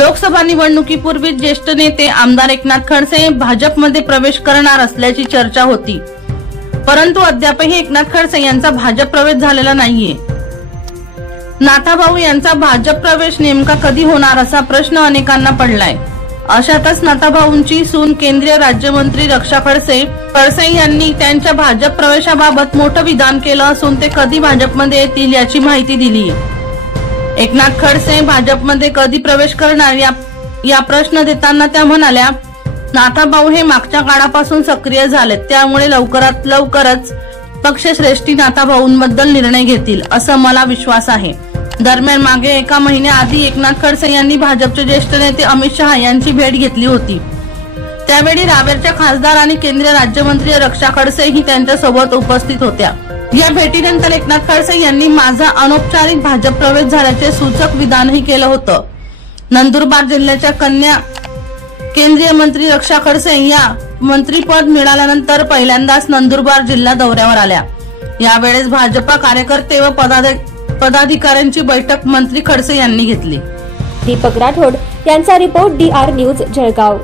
लोकसभा निवडणुकीपूर्वी ज्येष्ठ नेते आमदार एकनाथ खडसे भाजपमध्ये प्रवेश करणार असल्याची चर्चा होती, परंतु अद्यापही एकनाथ खडसे यांचा भाजप प्रवेश झालेला नाहीये। नाथाभाऊ यांचा भाजप प्रवेश नेमका कधी होणार असा प्रश्न अनेकांना पडलाय। अशातच नाथाभाऊंची सून केंद्रीय राज्यमंत्री रक्षा खडसे यांनी त्यांच्या भाजप प्रवेशाबाबत मोठं विधान केलं असून ते कधी भाजपमध्ये येतील याची माहिती दिली आहे। एकनाथ खडसे भाजपमध्ये कधी प्रवेश करणार या प्रश्न देताना त्या म्हणाल्या, नाथाभाऊ हे मागच्या काळापासून सक्रिय झालेत, त्यामुळे लवकरात लवकरच पक्षश्रेष्ठी नाथाभाऊंबद्दल निर्णय घेतील असं मला विश्वास आहे। दरम्यान मागे एका महिन्याआधी एकनाथ खडसे यांनी भाजपचे ज्येष्ठ नेते अमित शहा यांची भेट घेतली होती। त्यावेळी रावेरच्या खासदार आणि केंद्रीय राज्यमंत्री रक्षा खडसे ही त्यांच्या सोबत उपस्थित होत्या। या भेटीनंतर एकनाथ खडसे यांनी माझा अनौपचारिक भाजप प्रवेश झाल्याचे सूचक विधानही केलं होतं। नंदुरबार जिल्ह्याच्या कन्या केंद्रीय मंत्री रक्षा खडसे या मंत्रीपद मिळाल्यानंतर पहिल्यांदाच नंदुरबार जिल्हा दौऱ्यावर आल्या। यावेळेस भाजपा कार्यकर्ते व पदाधिकाऱ्यांची बैठक मंत्री खडसे यांनी घेतली। दीपक राठोड यांचा रिपोर्ट DR न्यूज जळगाव।